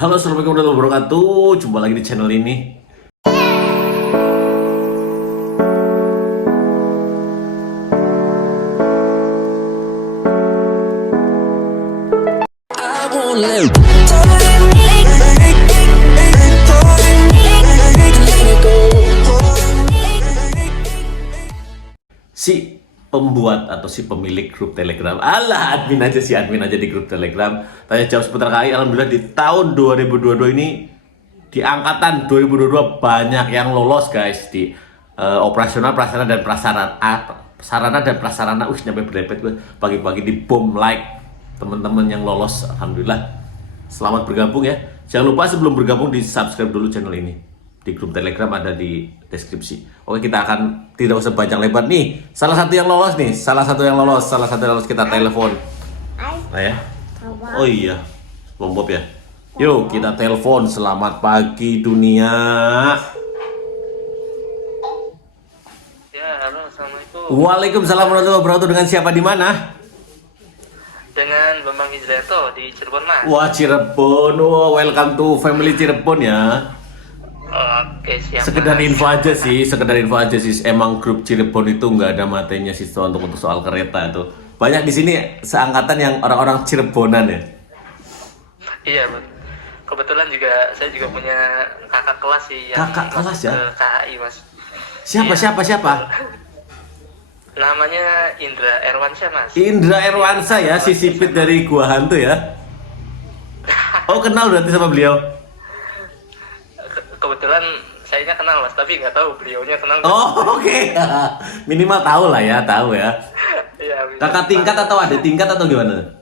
Halo, assalamualaikum warahmatullahi wabarakatuh. Jumpa lagi di channel ini. Si pembuat atau si pemilik grup Telegram, admin aja di grup Telegram, tanya jawab seputar KAI. Alhamdulillah di tahun 2022 ini, di angkatan 2022 banyak yang lolos guys di operasional, prasarana dan prasarana, sarana dan prasarana. Nyampe berepet gue pagi-pagi di bom like teman-teman yang lolos. Alhamdulillah, selamat bergabung ya. Jangan lupa sebelum bergabung di subscribe dulu channel ini. Di grup Telegram ada di deskripsi. Oke, kita akan tidak usah banyak lebar nih. Salah satu yang lolos kita telepon. Nah ya. Oh iya, Bang Bob ya. Yuk kita telepon. Selamat pagi dunia. Ya, halo, assalamualaikum. Waalaikumsalam warahmatullahi wabarakatuh. Dengan siapa di mana? Dengan Bambang Hijrianto di Cirebon, Mas. Wah, Cirebon. Wah, welcome to family Cirebon ya. Oke, siap. Sekedar Mas. info aja sih. Emang grup Cirebon itu nggak ada matanya siswa untuk soal kereta itu. Banyak di sini seangkatan yang orang-orang Cirebonan ya. Iya, Bang. Kebetulan saya juga punya kakak kelas sih yang Kakak kelas ya? ke KAI, Mas. Siapa? Namanya Indra Erwansyah, Mas. Indra Erwansyah ya, si sipit dari Gua Hantu ya. Oh, kenal berarti sama beliau. Kebetulan sayanya kenal, Mas, tapi nggak tahu beliaunya kenal nggak. Oh, oke. Minimal tahu ya. Iya, Kakak tingkat atau adik tingkat atau gimana?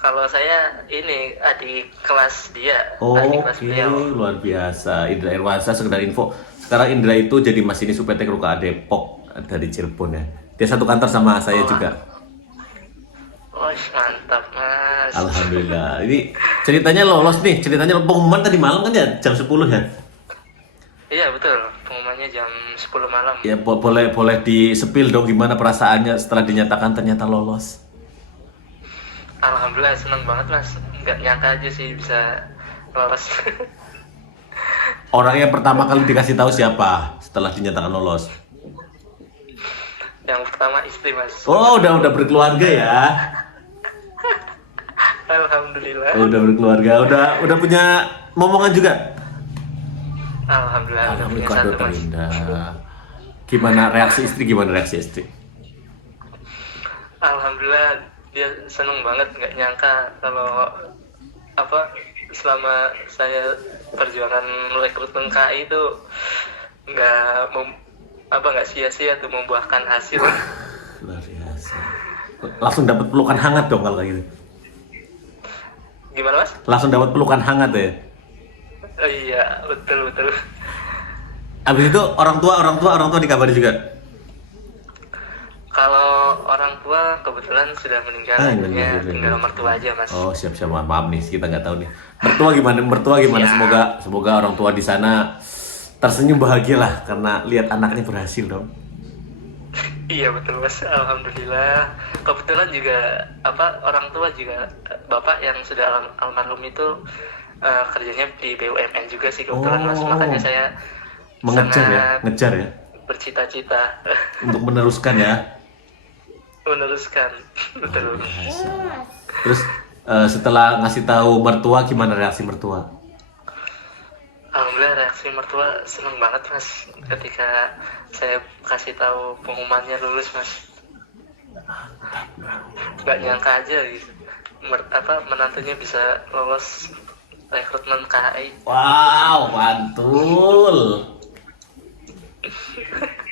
kalau saya ini adik kelas dia, Oh, adik kelas oke, beliau. luar biasa. Indra Erwansyah, sekedar info. Sekarang Indra itu jadi masinis UPT Ruka Depok dari Cirebon ya. Dia satu kantor sama saya juga. Oh, mantap, Mas. Alhamdulillah. Ini ceritanya lolos nih. Ceritanya pengumuman tadi malam kan ya, jam 10 ya. Iya, betul. Pengumumannya jam 10 malam. Ya boleh di-spill dong gimana perasaannya setelah dinyatakan ternyata lolos. Alhamdulillah, senang banget, Mas. Nggak nyangka aja sih bisa lolos. Orang yang pertama kali dikasih tahu siapa setelah dinyatakan lolos? Yang pertama istri, Mas. Oh, udah berkeluarga ya. Alhamdulillah. Oh, udah berkeluarga, udah punya momongan juga. Alhamdulillah, udah punya Alhamdulillah, satu, kado Mas. terindah. Gimana reaksi istri? Alhamdulillah, dia seneng banget, nggak nyangka kalau selama saya perjuangan rekrutmen KAI itu nggak sia-sia tuh membuahkan hasil. Luar biasa. Langsung dapat pelukan hangat dong kalau kayak gitu. Gimana, Mas? Langsung dapat pelukan hangat ya. Oh, iya, betul. Abis itu orang tua dikabari juga. Kalau orang tua kebetulan sudah meninggal, akhirnya tinggal mertua aja, Mas. Oh, siap, maaf nih, kita nggak tahu nih. Mertua gimana? Semoga orang tua di sana tersenyum bahagia lah karena lihat anaknya berhasil dong. Iya, betul, Mas. Alhamdulillah. Kebetulan juga orang tua juga, bapak yang sudah almarhum itu kerjanya di BUMN juga sih kebetulan, Mas. Makanya saya Ngejar ya bercita-cita untuk meneruskan ya. Betul. Terus setelah ngasih tahu mertua, gimana reaksi mertua? Alhamdulillah, reaksi mertua seneng banget, Mas, ketika saya kasih tahu pengumumannya lulus, Mas. Nggak nyangka aja gitu, menantunya bisa lolos rekrutmen KAI. Wow, mantul.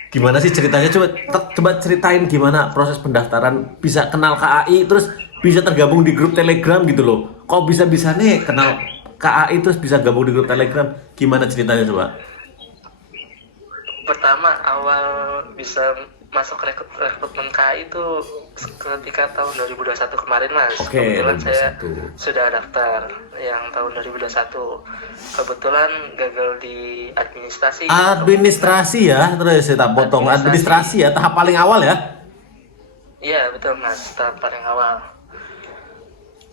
Gimana sih ceritanya? Coba ceritain gimana proses pendaftaran bisa kenal KAI terus bisa tergabung di grup Telegram gitu loh. Kok bisa nih kenal KAI terus bisa gabung di grup Telegram? Gimana ceritanya coba? Pertama awal bisa masuk rekrutmen KAI itu ketika tahun 2021 kemarin, Mas. Oke, Kebetulan saya 2021. sudah daftar yang tahun 2021. Kebetulan gagal di administrasi. Administrasi ya, terus saya tak potong. Administrasi ya, tahap paling awal ya. Iya, betul, Mas, tahap paling awal.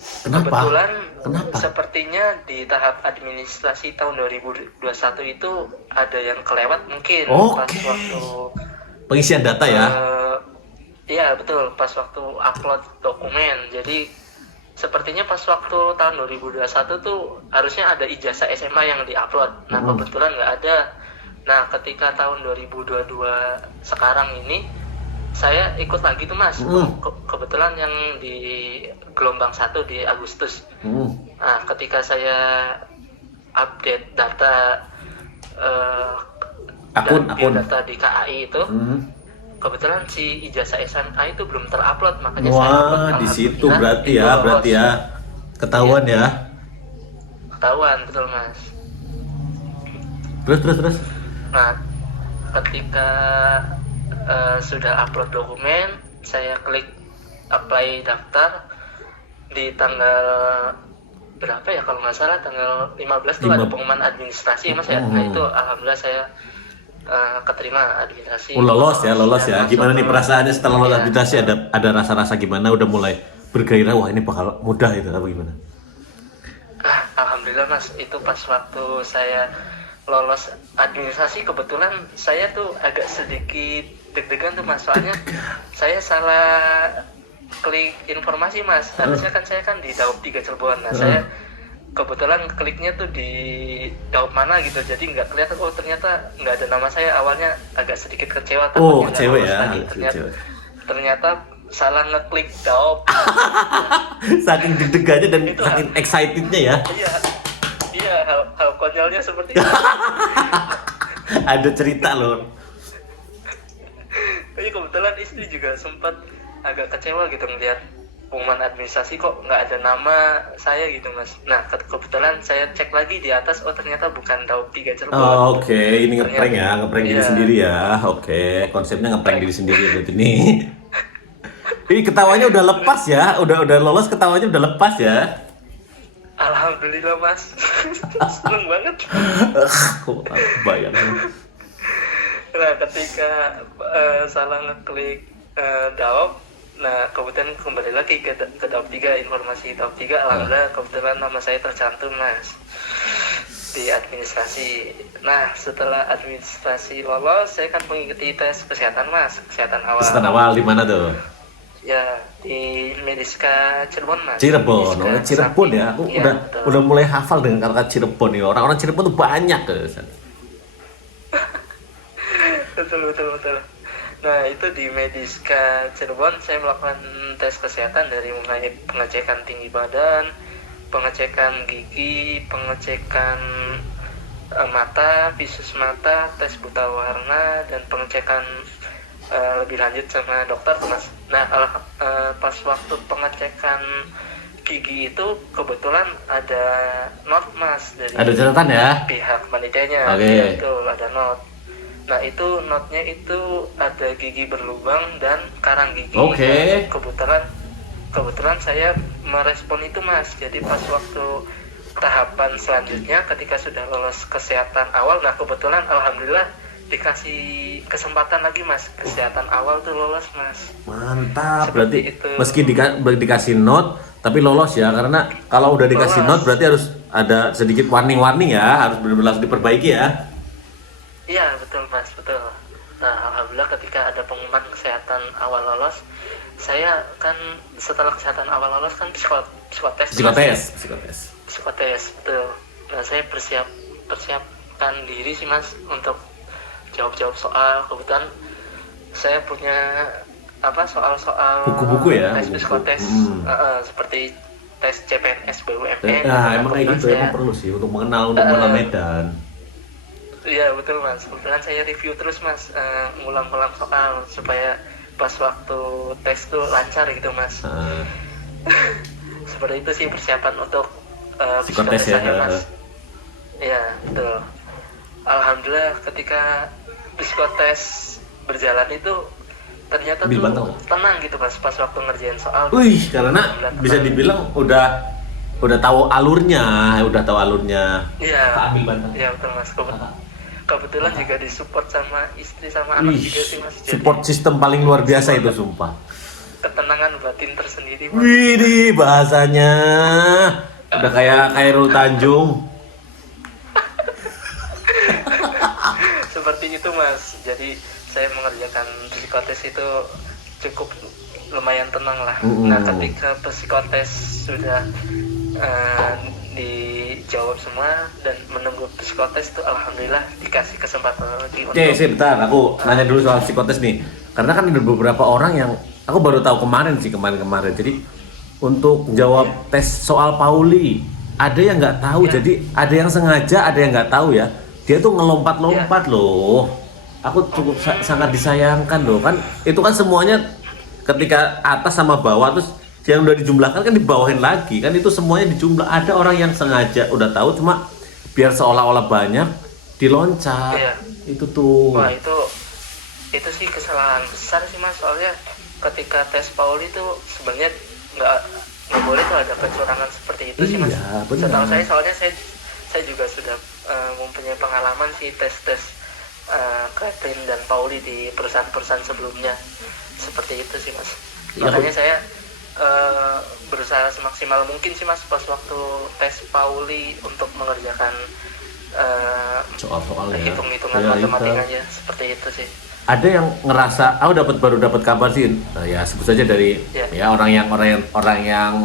Kenapa? Kebetulan Kenapa? sepertinya di tahap administrasi tahun 2021 itu ada yang kelewat mungkin pas Oke. waktu Pengisian data ya. iya betul, pas waktu upload dokumen. Jadi sepertinya pas waktu tahun 2021 tuh harusnya ada ijazah SMA yang diupload. Nah kebetulan nggak ada. Nah ketika tahun 2022 sekarang ini saya ikut lagi tuh mas. Kebetulan yang di gelombang 1 di Agustus. Nah ketika saya update data Akun. data di KAI itu, kebetulan si ijazah SMA itu belum terupload, makanya saya upload. Wah, di situ Alhamdulillah, berarti itu ya, lolos. ketahuan ya. Ketahuan betul mas. Terus. Nah ketika sudah upload dokumen, saya klik apply daftar di tanggal berapa ya, kalau nggak salah tanggal 15 tuh ada pengumuman administrasi ya mas ya. Nah itu alhamdulillah saya keterima administrasi. Lolos ya. Dan Gimana masuk nih ke- perasaannya setelah lolos Iya. administrasi? Ada rasa-rasa gimana? Udah mulai bergairah, wah ini bakal mudah itu apa gimana? Alhamdulillah mas, itu pas waktu saya lolos administrasi, kebetulan saya tuh agak sedikit deg-degan tuh mas, soalnya saya salah klik informasi mas. Harusnya kan saya kan di Daup 3 Cirebon. Nah saya kebetulan kliknya tuh di Daup mana gitu, jadi nggak kelihatan. Oh ternyata nggak ada nama saya. Awalnya agak sedikit kecewa, takutnya nggak Kecewa lolos ya, lagi. Ternyata salah ngeklik Daup. Saking deg-degannya dan Itu, saking excitednya ya. Iya, hal konyolnya seperti itu. Ada cerita loh. Tapi kebetulan istri juga sempat agak kecewa gitu ngeliat pengumuman administrasi kok nggak ada nama saya gitu mas. Nah kebetulan saya cek lagi di atas, oh ternyata bukan Daup 3 Cirebon. Oke, ini ngeprank ya, ngeprank diri Iya. sendiri ya. Oke, konsepnya ngeprank diri sendiri berarti ini. Ini ketawanya udah lepas ya, udah lolos, ketawanya udah lepas ya. Alhamdulillah mas. Seneng banget. Kok bayang. Nah ketika salah ngeklik Daup, nah kebetulan kembali lagi ke Daup 3, informasi Daup 3. Alhamdulillah kebetulan nama saya tercantum mas di administrasi. Nah setelah administrasi lolos, saya kan mengikuti tes kesehatan mas, kesehatan awal. Pesan awal di mana tuh? Ya di Mediska Cirebon mas. Cirebon, Mediska Cirebon Sakti. ya. Aku Iya, betul. udah mulai hafal dengan kata Cirebon nih. Orang-orang Cirebon tuh banyak tuh. betul. Nah itu di Mediska Cirebon saya melakukan tes kesehatan dari mulai pengecekan tinggi badan, pengecekan gigi, pengecekan mata, visus mata, tes buta warna, dan pengecekan lebih lanjut sama dokter tuh mas. Nah pas waktu pengecekan gigi itu kebetulan ada note mas dari Ada catatan ya? pihak panitianya. Oke. Ya, betul, ada note. Nah itu notnya itu ada gigi berlubang dan karang gigi. Oke. Nah, kebetulan saya merespon itu mas. Jadi pas waktu tahapan selanjutnya ketika sudah lolos kesehatan awal, nah kebetulan alhamdulillah dikasih kesempatan lagi mas, kesehatan awal tuh lolos mas. Mantap, Seperti berarti itu. meski dikasih note tapi lolos ya, karena kalau udah dikasih Lolos. note berarti harus ada sedikit warning ya, harus benar-benar langsung diperbaiki ya. Iya betul mas, betul. Nah alhamdulillah ketika ada pengumuman kesehatan awal lolos, saya kan setelah kesehatan awal lolos kan psikotes. Psikotes. Betul. Nah saya persiapkan diri sih mas untuk jawab soal. Kebetulan saya punya soal-soal Buku-buku ya, tes buku-buku. psikotes seperti tes CPNS BUMN. Nah, emang kayak kebetulan gitu, emang perlu sih untuk mengenal Medan. Iya betul mas. Kebetulan saya review terus mas, ngulang-ngulang soal supaya pas waktu tes tuh lancar gitu mas. Seperti itu sih persiapan untuk Psikotes ya. saya mas. Iya betul. Alhamdulillah ketika psikotes berjalan itu ternyata Ambil tuh bantal nggak? tenang gitu mas pas waktu ngerjain soal. Wih, karena bisa dibilang udah tahu alurnya, Iya. Ambil bantal. Iya betul mas. Kebetulan juga disupport sama istri sama anak Wih, juga sih mas. Jadi, support system paling luar biasa itu sumpah. ketenangan batin tersendiri, Mas. Widih, bahasanya udah kayak Khairul Tanjung. Seperti itu, Mas. Jadi saya mengerjakan psikotes itu cukup lumayan tenang lah. Nah, ketika psikotes sudah dijawab semua dan menunggu psikotes itu alhamdulillah dikasih kesempatan lagi Oke, sih bentar, aku nanya dulu soal psikotes nih. Karena kan ada beberapa orang yang aku baru tahu kemarin. Jadi untuk jawab tes soal Pauli, ada yang nggak tahu. Jadi ada yang sengaja, ada yang nggak tahu ya. Dia tuh ngelompat-lompat loh. Aku cukup sangat disayangkan loh. Kan itu kan semuanya ketika atas sama bawah terus yang udah dijumlahkan kan dibawahin lagi. Kan itu semuanya dijumlah. Ada orang yang sengaja udah tahu cuma biar seolah-olah banyak diloncat. Iya. Itu tuh. Wah, itu sih kesalahan besar sih, Mas. Soalnya ketika tes Pauli itu sebenarnya nggak boleh tuh ada kecurangan seperti itu sih, Mas. Iya, benar. Setahu saya, soalnya saya juga sudah mempunyai pengalaman sih tes Catherine dan Pauli di perusahaan-perusahaan sebelumnya. Seperti itu sih, Mas. Ya, Makanya saya berusaha semaksimal mungkin sih, Mas, pas waktu tes Pauli untuk mengerjakan soal-soalnya hitung-hitungan ya, matematikanya seperti itu sih. ada yang ngerasa aku baru dapat kabar sih, ya sebut saja dari ya orang yang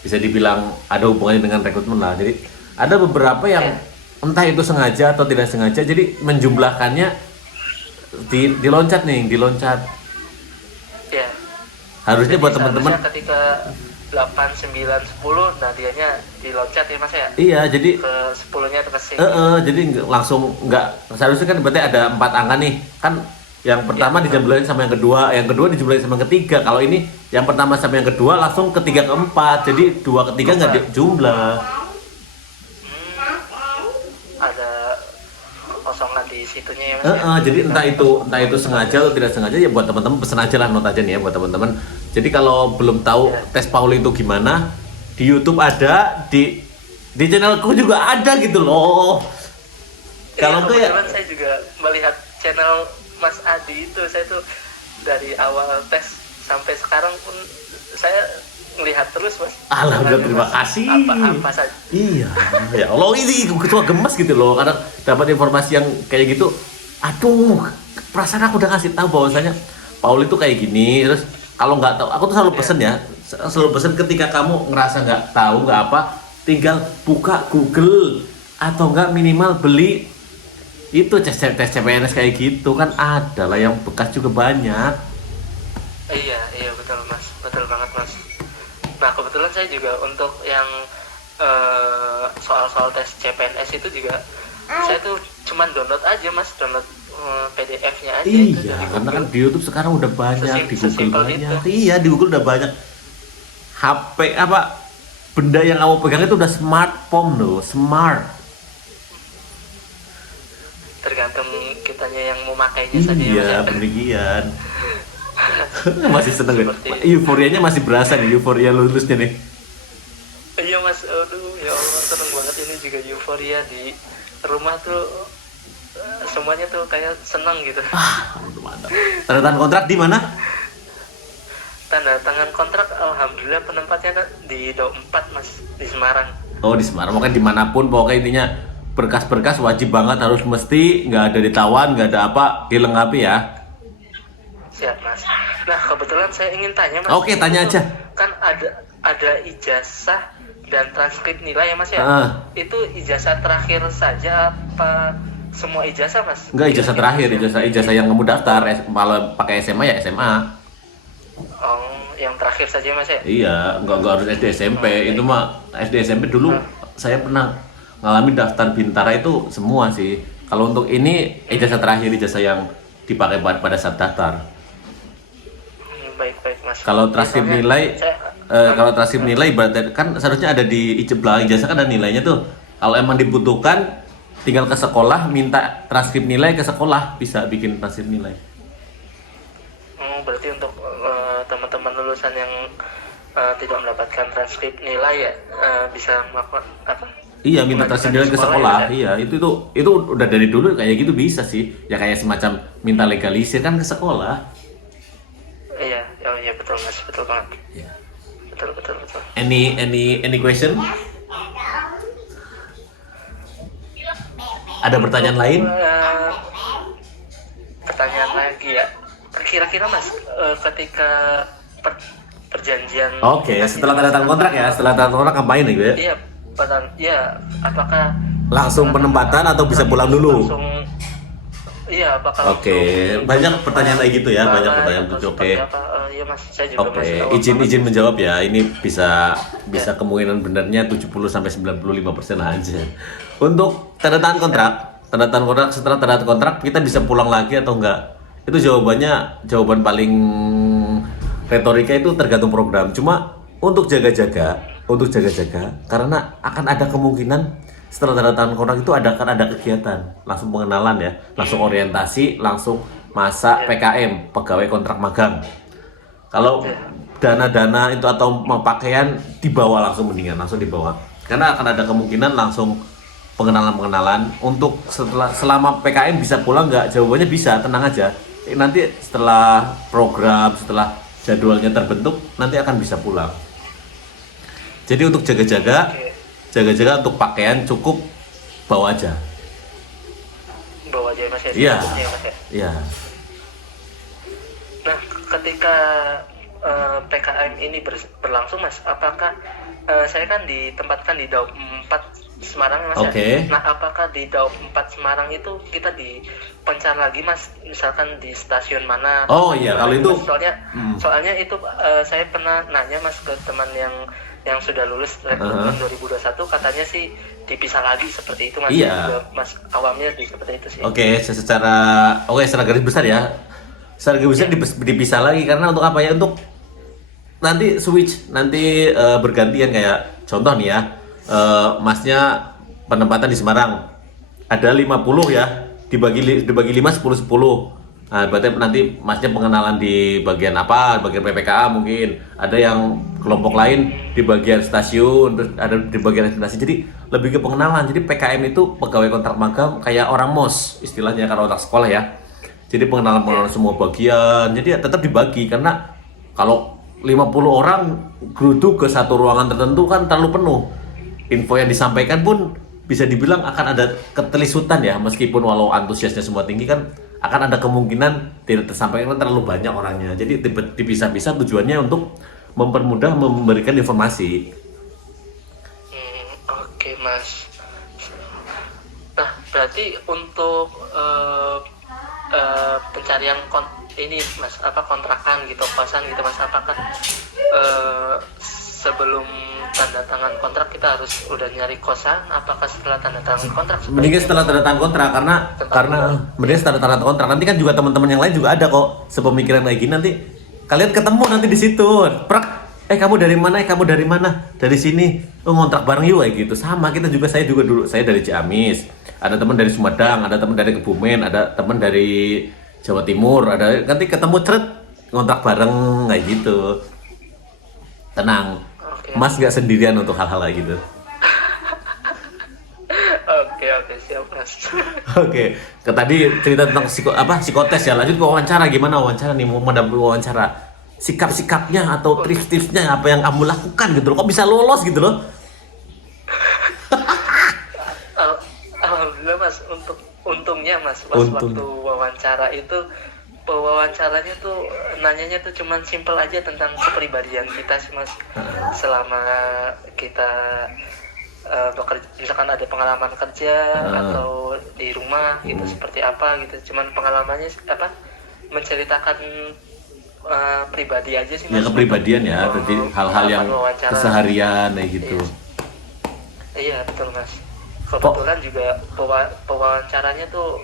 bisa dibilang ada hubungannya dengan rekrutmen lah. Jadi ada beberapa yang entah itu sengaja atau tidak sengaja, jadi menjumlahkannya diloncat. Ya. Harusnya Jadi buat teman-teman ketika 8, 9, 10, nah dianya diloncat ya, Mas ya? iya, jadi Ke 10-nya atau ke C. jadi langsung nggak, seharusnya kan berarti ada 4 angka nih kan. Yang pertama dijumlahin sama yang kedua dijumlahin sama yang ketiga. Kalau ini yang pertama sama yang kedua langsung ketiga keempat, jadi 2 ketiga nggak dijumlah. Ada kosongan di situnya ya, Mas ya? Jadi entah itu sengaja atau tidak sengaja, ya buat teman-teman pesen aja lah, not aja nih ya buat teman-teman. Jadi kalau belum tahu tes Pauli itu gimana, di YouTube ada, di channelku juga ada gitu loh. Kalau enggak ya, kebetulan saya juga melihat channel Mas Adi itu, saya tuh dari awal tes sampai sekarang pun saya melihat terus, Mas. alhamdulillah, terima kasih. Apa saja. Iya, ya Allah, ini ketua gemes gitu loh. Kadang dapat informasi yang kayak gitu, aduh, perasaan aku udah ngasih tahu bahwasanya Pauli itu kayak gini. Terus kalau nggak tahu, aku tuh selalu pesen ya, selalu pesen ketika kamu ngerasa nggak tahu nggak apa, tinggal buka Google atau nggak minimal beli itu tes CPNS kayak gitu kan, ada lah yang bekas juga banyak. Iya betul, Mas, betul banget, Mas. Nah, kebetulan saya juga untuk yang soal-soal tes CPNS itu juga saya tuh cuman download aja, Mas, download PDF-nya aja. Iya, karena kan di YouTube sekarang udah banyak, di Google banyak. Itu. Iya, di Google udah banyak. HP apa benda yang kamu pegang itu udah smartphone loh, smart. Tergantung kitanya yang mau makainya saja ya, Mas. Iya, demikian. Masih seneng ya. Euforianya masih berasa nih, euforia lulusnya nih. Iya, Mas, aduh ya Allah, seneng banget. Ini juga euforia di rumah tuh, semuanya tuh kayak seneng gitu. Mantap. Tanda tangan kontrak di mana? Tanda tangan kontrak alhamdulillah penempatnya di Dau 4, Mas, di Semarang. Oh, di Semarang. Pokoknya dimanapun, pokoknya intinya berkas-berkas wajib banget, harus mesti, nggak ada ditawan, nggak ada apa, dilengkapi ya. Siap, Mas. Nah, kebetulan saya ingin tanya, Mas. Oke, tanya aja. Kan ada ijazah dan transkrip nilai ya, Mas ya? Itu ijazah terakhir saja apa semua ijazah, Mas? Enggak, ijazah terakhir, ijazah yang kamu daftar. Kalau pakai SMA ya SMA. Oh, yang terakhir saja, Mas ya? Iya, enggak harus SD SMP. Itu mah SD SMP dulu saya pernah ngalamin daftar Bintara itu semua sih. Kalau untuk ini ijazah terakhir, ijazah yang dipakai pada saat daftar. Baik, Mas. Kalau transkrip nilai, kalau transkrip nilai berarti kan seharusnya ada di belakang ijazah kan ada nilainya tuh. Kalau emang dibutuhkan, tinggal ke sekolah minta transkrip nilai, ke sekolah bisa bikin transkrip nilai. Berarti untuk teman-teman lulusan yang tidak mendapatkan transkrip nilai ya, bisa melakukan apa? Iya, minta transkrip nilai ke sekolah. Ya? Iya, itu udah dari dulu kayak gitu bisa sih. Ya kayak semacam minta legalisir kan ke sekolah. Iya betul. betul mas, betul banget. Ya. Betul. Any question? Ada pertanyaan lain? Pertanyaan lagi ya. Kira-kira mas, ketika perjanjian. Oke, setelah tanda tangan kontrak ya. Setelah tanda tangan kontrak ngapain ya gue? Iya, ya. Apakah Langsung penempatan atau bisa pulang dulu? Langsung. Iya, apakah. Oke, banyak pertanyaan kayak gitu ya, banyak pertanyaan atau gitu. Oke. seperti apa? Iya mas, saya juga Oke, masih awam izin banget. menjawab ya. Ini bisa kemungkinan benarnya 70 sampai 95% aja. Untuk tanda tangan kontrak, setelah tanda tangan kontrak kita bisa pulang lagi atau enggak? Itu jawaban paling retorika itu tergantung program. Cuma untuk jaga-jaga karena akan ada kemungkinan setelah tanda tangan kontrak itu akan ada kegiatan, langsung pengenalan ya, langsung orientasi, langsung masa PKM, pegawai kontrak magang. Kalau dana-dana itu atau pakaian dibawa langsung, mendingan langsung dibawa. Karena akan ada kemungkinan langsung pengenalan untuk selama PKM bisa pulang nggak? Jawabannya bisa, tenang aja. Nanti setelah program, setelah jadwalnya terbentuk, nanti akan bisa pulang. Jadi untuk jaga-jaga untuk pakaian cukup bawa aja. Bawa aja mas ya. Iya. secukupnya, Mas, ya. Iya. Nah, ketika PKM ini berlangsung mas, apakah saya kan ditempatkan di Daup 4 Semarang mas Oke. ya? Nah, apakah di Daup 4 Semarang itu kita dipencar lagi mas, misalkan di stasiun mana? Oh iya, kalau itu soalnya itu saya pernah nanya mas ke teman yang sudah lulus rekrutmen 2021, katanya sih dipisah lagi seperti itu mas. Iya. Juga mas awamnya seperti itu sih. Oke, secara garis besar ya. Secara garis besar dipisah lagi karena untuk apa ya? Untuk nanti switch, nanti bergantian kayak contoh nih ya. Masnya penempatan di Semarang. Ada 50 ya. Dibagi 5 10 10. Nah, berarti nanti masnya pengenalan di bagian apa? Bagian PPKA mungkin. Ada yang kelompok lain di bagian stasiun, terus ada di bagian administrasi. Jadi lebih ke pengenalan. Jadi PKM itu pegawai kontrak magang kayak orang MOS istilahnya kalau otak sekolah ya. Jadi pengenalan semua bagian. Jadi ya tetap dibagi karena kalau 50 orang geruduk ke satu ruangan tertentu kan terlalu penuh. Info yang disampaikan pun bisa dibilang akan ada ketelisutan ya, meskipun walau antusiasnya semua tinggi kan akan ada kemungkinan tidak tersampaikan terlalu banyak orangnya. Jadi dipisah-pisah tujuannya untuk mempermudah memberikan informasi. Oke mas. Nah berarti untuk pencarian ini mas, kontrakan gitu, kosan gitu mas, apakah sebelum tanda tangan kontrak kita harus udah nyari kosan? Apakah setelah tanda tangan kontrak? Mendingan setelah tanda tangan kontrak karena mendingan setelah tanda tangan kontrak. Nanti kan juga teman-teman yang lain juga ada kok sepemikiran kayak gini, nanti kalian ketemu nanti di situ. Kamu dari mana? Kamu dari mana? Dari sini. Ngontrak bareng yuk kayak gitu. Sama saya juga dulu saya dari Ciamis. Ada teman dari Sumedang, ada teman dari Kebumen, ada teman dari Jawa Timur, ada nanti ketemu ngontrak bareng kayak gitu. Tenang. Mas nggak sendirian untuk hal-hal kayak gitu. Oke, siap mas. Oke, tadi cerita tentang psikotes ya. Lanjut ke wawancara, gimana wawancara nih, mau mendapat wawancara? Sikap-sikapnya atau tips-tipsnya apa yang kamu lakukan gitu loh. Kok bisa lolos gitu loh? Alhamdulillah mas, untungnya mas waktu wawancara itu, wawancaranya tuh nanyanya tuh cuman simpel aja tentang kepribadian kita sih mas. Selama kita bekerja, misalkan ada pengalaman kerja atau di rumah gitu seperti apa gitu, cuman pengalamannya menceritakan pribadi aja sih mas. Ya kepribadian ya, berarti hal-hal yang keseharian kayak gitu. Iya betul mas. Kebetulan juga pewawancaranya tuh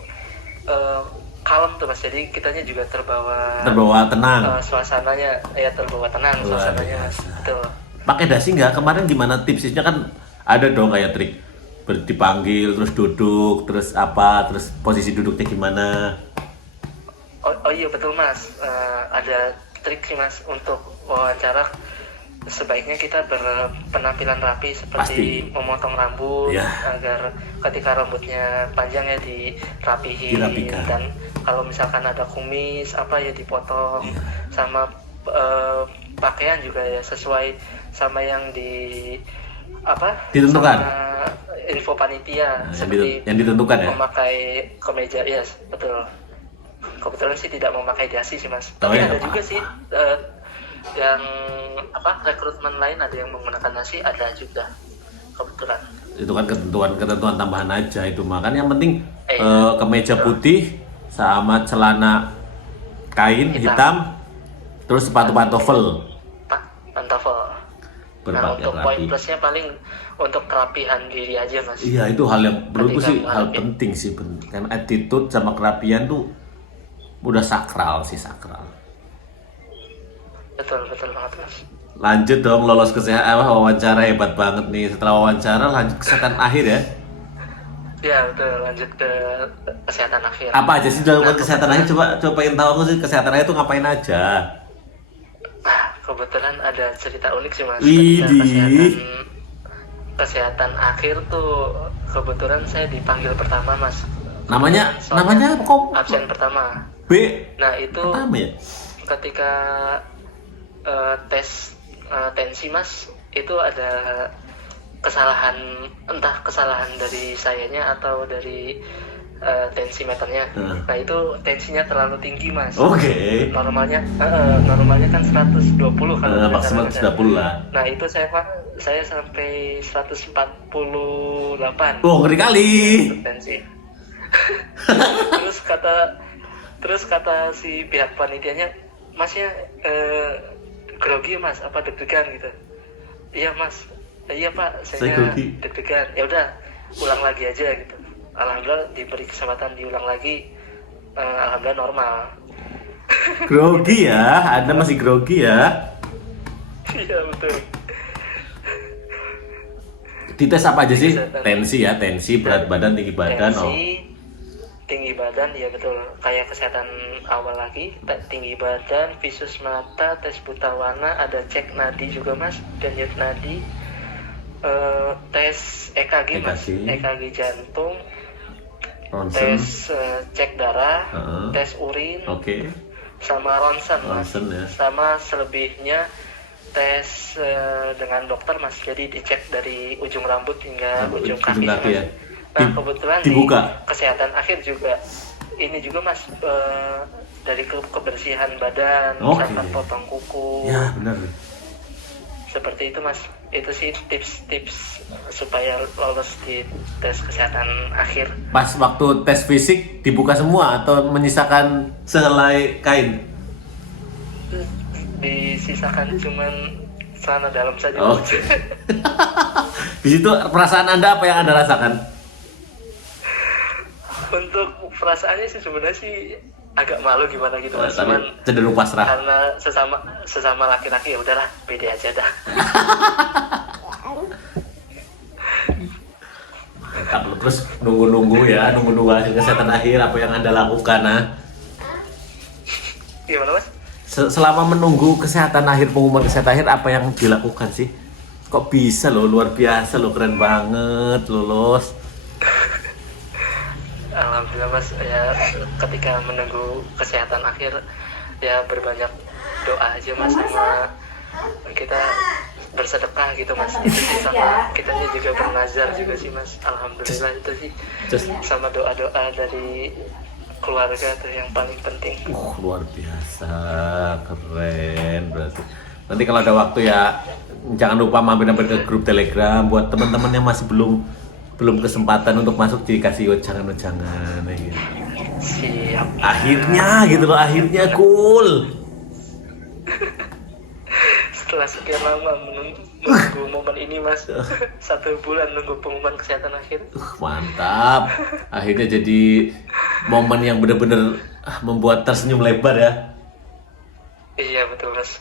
kalem tuh mas, jadi kitanya juga terbawa tenang. Suasananya ya terbawa tenang suasananya mas. Betul. Pakai dasi nggak? Kemarin gimana tipsnya kan ada dong kayak trik dipanggil terus duduk terus posisi duduknya gimana? Oh iya betul mas, ada trik sih mas untuk wawancara. Sebaiknya kita berpenampilan rapi seperti memotong rambut agar ketika rambutnya panjang ya dirapikan, dan kalau misalkan ada kumis ya dipotong, sama pakaian juga ya sesuai sama yang Ditentukan? sama info panitia, Nah, seperti yang ditentukan ya. memakai kemeja, ya betul. Kebetulan sih tidak memakai dasi sih mas, Oh, tapi ya, ada nggak juga sih yang rekrutmen lain ada yang menggunakan dasi, ada juga kebetulan. Itu kan ketentuan tambahan aja itu mah kan, yang penting Iya. kemeja putih sama celana kain hitam, terus sepatu pantofel Pak pantofel. Nah, berpakaian untuk poin rapi. plusnya paling untuk kerapihan diri aja mas. Iya, itu hal yang menurutku Ketika sih hal menghadapi. penting sih, kan attitude sama kerapian tuh udah sakral sih, sakral. Betul banget mas. Lanjut dong, lolos kesehatan, wawancara hebat banget nih. Setelah wawancara lanjut kesehatan akhir ya. Ya betul, lanjut ke kesehatan akhir. Apa aja sih dilakukan Nah, kesehatan akhir? Coba pengen tahu aku sih, kesehatan akhir tuh ngapain aja? Kebetulan ada cerita unik sih mas. Widih. Ketika kesehatan akhir tuh kebetulan saya dipanggil pertama mas. Namanya Soalnya kok absen pertama. B Nah itu pertama ya? ketika tes tensi mas, itu ada kesalahan, entah kesalahan dari sayanya atau dari tensimeternya. Nah itu tensinya terlalu tinggi mas. Oke. Normalnya kan 120 kalau tidak Maksimal salah. 30 lah. Nah itu saya sampai 148 Oh, ngeri kali. tensi. terus kata si pihak panitianya, masnya grogi mas, apa deg-degan gitu. Iya mas, iya pak, Saya saya grogi. deg-degan. Ya udah, ulang lagi aja gitu. Alhamdulillah diberi kesempatan diulang lagi, alhamdulillah normal. Grogi ya, Anda masih grogi ya. Iya betul. Dites apa aja sih? Kesehatan. Tensi, berat badan, tinggi badan. Oh. Tensi, tinggi badan, ya betul. Kayak kesehatan awal lagi, tinggi badan, visus mata, tes buta warna, ada cek nadi juga mas, denyut nadi, tes EKG mas, EKG. EKG jantung, Ronsen. tes cek darah, Heeh. tes urin, Oke. sama ronsen mas, Ronsen ya. sama selebihnya tes dengan dokter mas, jadi dicek dari ujung rambut hingga ujung kaki ujung kaki mas. ya. Nah kebetulan Dibuka. di kesehatan akhir juga ini juga mas, dari kebersihan badan, Oke. misalkan potong kuku, Ya, benar. seperti itu mas. Itu sih tips-tips supaya lolos di tes kesehatan akhir. Pas waktu tes fisik dibuka semua atau menyisakan sehelai kain? Disisakan cuman celana dalam saja mas. Oke. Di situ perasaan Anda apa yang Anda rasakan? Untuk perasaannya sih sebenarnya sih agak malu gimana gitu mas, Tapi cuman cenderung pasrah. karena sesama laki-laki, ya udahlah pede aja dah. Mantap lu. Terus nunggu hasil kesehatan akhir apa yang Anda lakukan, nah? Gimana mas? Selama menunggu kesehatan akhir, pengumuman kesehatan akhir, apa yang dilakukan sih? Kok bisa loh, luar biasa loh, keren banget lulus. Alhamdulillah mas, ya ketika menunggu kesehatan akhir ya berbanyak doa aja mas, sama kita bersedekah gitu mas, itu sih, sama kitanya juga bernazar juga sih mas. Alhamdulillah itu sih, Just, sama doa-doa dari keluarga tuh yang paling penting. luar biasa, keren berarti. Nanti kalau ada waktu ya, jangan lupa mampir-mampir ke grup Telegram buat teman-teman yang masih belum kesempatan untuk masuk, dikasih wejangan-wejangan gitu. Siap. Akhirnya gitu loh, akhirnya cool. Setelah sekian lama menunggu momen ini mas, 1 bulan nunggu pengumuman kesehatan akhir. Mantap. Akhirnya jadi momen yang benar-benar membuat tersenyum lebar ya. Iya betul mas.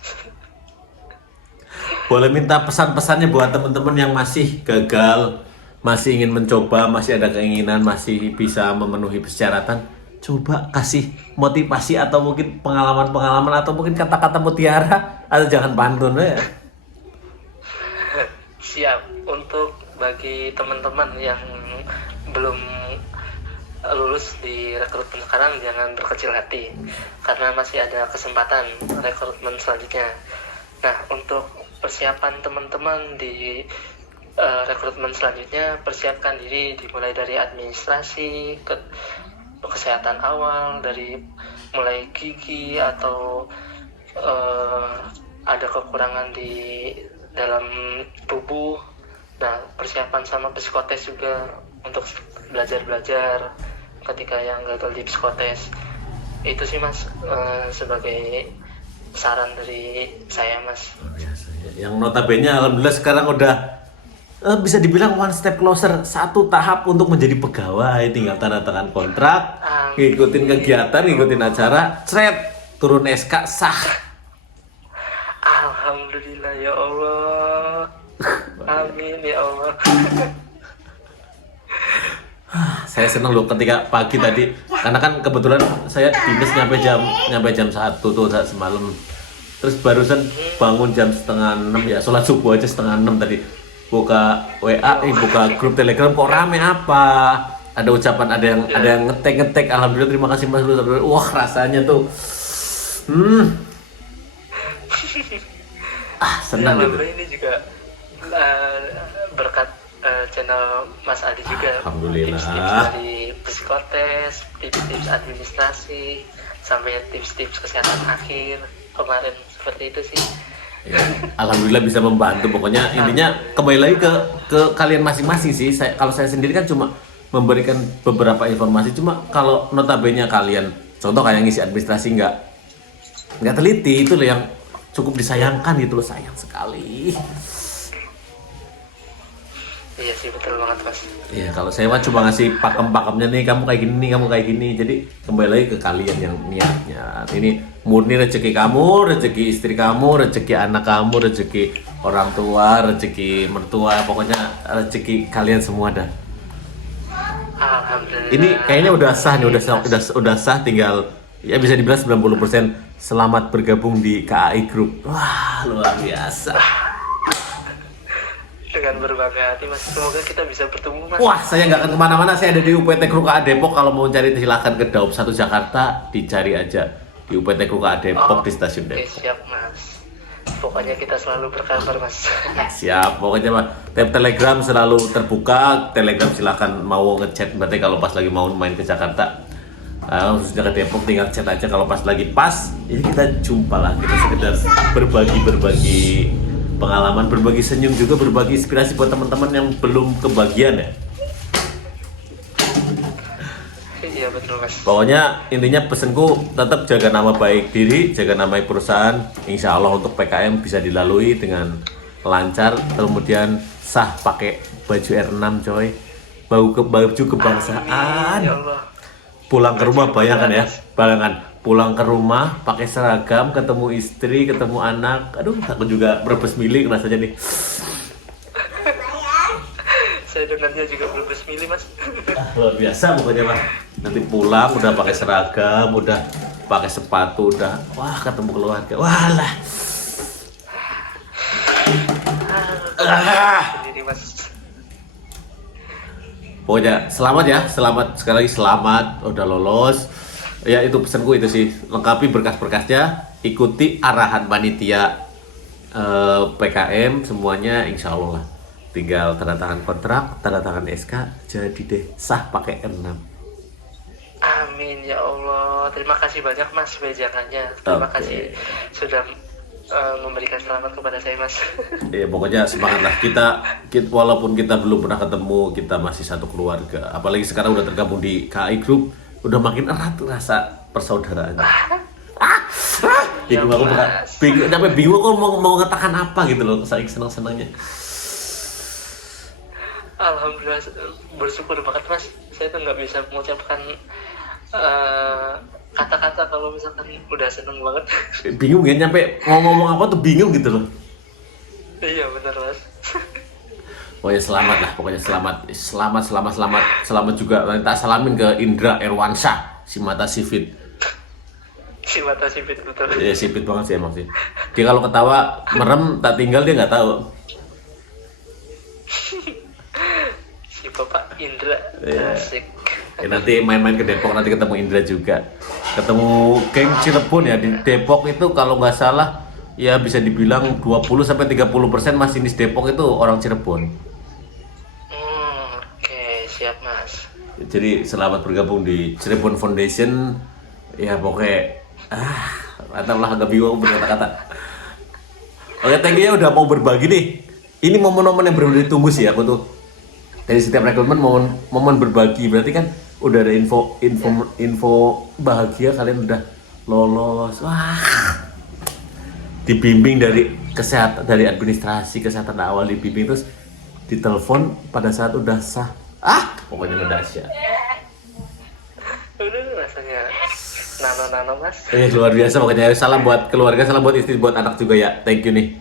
Boleh minta pesan-pesannya buat teman-teman yang masih gagal, masih ingin mencoba, masih ada keinginan, masih bisa memenuhi persyaratan. Coba kasih motivasi atau mungkin pengalaman-pengalaman atau mungkin kata-kata mutiara, atau jangan pantun ya. Siap. Untuk bagi teman-teman yang belum lulus di rekrutmen sekarang jangan berkecil hati, karena masih ada kesempatan rekrutmen selanjutnya. Nah, untuk persiapan teman-teman di rekrutmen selanjutnya, persiapkan diri dimulai dari administrasi, kesehatan awal, dari mulai gigi atau ada kekurangan di dalam tubuh. Nah, persiapan sama psikotes juga untuk belajar ketika yang gagal di psikotes. Itu sih Mas, sebagai saran dari saya Mas. Luar biasa ya. Yang notabene alhamdulillah sekarang udah bisa dibilang one step closer, satu tahap untuk menjadi pegawai, tinggal tanda tangan kontrak, ngikutin kegiatan, ngikutin acara, turun SK sah. Alhamdulillah ya Allah. Amin ya Allah. Saya seneng loh ketika pagi tadi, karena kan kebetulan saya dinas nyampe jam 1 tuh semalam. Terus barusan bangun jam 5:30 ya, sholat subuh aja 5:30 tadi. Buka WA, buka grup Telegram, kok rame apa? Ada ucapan, ada yang ngetek. Alhamdulillah, terima kasih Mas. Wah, rasanya tuh senang gitu. Ini juga berkat channel Mas Adi juga. Alhamdulillah. Tips-tips dari psikotes, tips-tips administrasi, sampai tips-tips kesehatan akhir kemarin, seperti itu sih. Ya, alhamdulillah bisa membantu. Pokoknya intinya kembali lagi ke kalian masing-masing sih. Kalau saya sendiri kan cuma memberikan beberapa informasi. Cuma kalau notabene kalian, contoh kayak ngisi administrasi nggak teliti, itu loh yang cukup disayangkan gitu loh, sayang sekali. Iya sih, betul banget Mas. Iya, kalau saya mah cuma ngasih pakem-pakemnya nih, kamu kayak gini, kamu kayak gini. Jadi kembali lagi ke kalian yang niatnya. Ini murni rezeki kamu, rezeki istri kamu, rezeki anak kamu, rezeki orang tua, rezeki mertua, pokoknya rezeki kalian semua dah. Alhamdulillah. Ini kayaknya udah sah nih, udah sah, tinggal ya bisa dibilang 90% selamat bergabung di KAI Group. Wah, luar biasa. Dengan berbangga hati Mas, semoga kita bisa bertemu Mas. Wah, saya nggak akan kemana-mana, saya ada di UPT KUKA Depok. Kalau mau cari silahkan ke Daup 1 Jakarta, dicari aja di UPT KUKA Depok di stasiun Oke, Depok. siap Mas. Pokoknya kita selalu berkabar Mas. Siap, pokoknya mah Telegram selalu terbuka. Telegram silahkan mau ngechat, berarti kalau pas lagi mau main ke Jakarta, khususnya ke Depok, tinggal chat aja. Kalau pas lagi pas, ini kita jumpa lah, kita sekedar berbagi pengalaman, berbagi senyum, juga berbagi inspirasi buat teman-teman yang belum kebagian ya. Iya betul Mas. Pokoknya intinya pesanku tetap jaga nama baik diri, jaga nama perusahaan. Insya Allah untuk PKM bisa dilalui dengan lancar, kemudian sah pakai baju R6 coy, baju kebangsaan. Amin, ya Allah. Pulang ke rumah, bayangkan pulang ke rumah pakai seragam, ketemu istri, ketemu anak. Aduh, aku juga berbes milih rasanya nih. Saya dengannya juga berbes milih Mas. Luar biasa pokoknya Mas. Nanti pulang udah pakai seragam, udah pakai sepatu, udah wah ketemu keluarga. Walah. Sendiri Mas. Pokoknya selamat ya, selamat sekali lagi, selamat udah lolos. Ya itu pesanku itu sih, lengkapi berkas-berkasnya, ikuti arahan panitia PKM semuanya, insya Allah lah. Tinggal tanda tangan kontrak, tanda tangan SK, jadi deh sah pakai R6. Amin ya Allah. Terima kasih banyak Mas wejangannya. Terima kasih sudah memberikan selamat kepada saya Mas. Ya pokoknya semangatlah kita walaupun kita belum pernah ketemu, kita masih satu keluarga. Apalagi sekarang udah tergabung di KAI Group, udah makin erat rasa persaudaraan. Bingung aku bingung aku mau ngatakan apa gitu loh, saking senang-senangnya. Alhamdulillah, bersyukur banget Mas. Saya tuh nggak bisa mengucapkan kata-kata kalau misalkan udah seneng banget. Bingung ya, nyampe ngomong apa tuh bingung gitu loh. Iya benar Mas. Pokoknya selamat lah, pokoknya selamat juga. Nanti tak salamin ke Indra Erwansyah, si mata sipit. Si mata sipit betul. Ya sipit banget sih emang sih. Dia kalau ketawa merem tak tinggal dia nggak tahu. Si Bapak Indra, Iya. asik. Ya, nanti main-main ke Depok, nanti ketemu Indra juga. Ketemu geng Cirebon ya, di Depok itu kalau nggak salah ya bisa dibilang 20-30% masinis Depok itu orang Cirebon. Oke, siap Mas. Jadi selamat bergabung di Cirebon Foundation. Ya pokoknya mantap lah, agak bingung berkata-kata. Oke, thank you ya udah mau berbagi nih. Ini momen-momen yang benar-benar ditunggu sih aku tuh. Dari setiap rekrutmen momen berbagi, berarti kan udah ada info bahagia, kalian udah lolos. Wah. Dibimbing dari kesehatan, dari administrasi kesehatan awal, dibimbing terus ditelepon pada saat udah sah. Pokoknya udah dahsyat. Udah rasanya nano Mas. Luar biasa pokoknya. Salam buat keluarga, salam buat istri, buat anak juga ya. Thank you nih.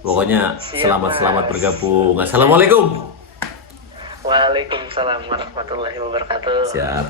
Pokoknya Siap, selamat Mas. bergabung. Assalamualaikum. Waalaikumsalam warahmatullahi wabarakatuh. Siap.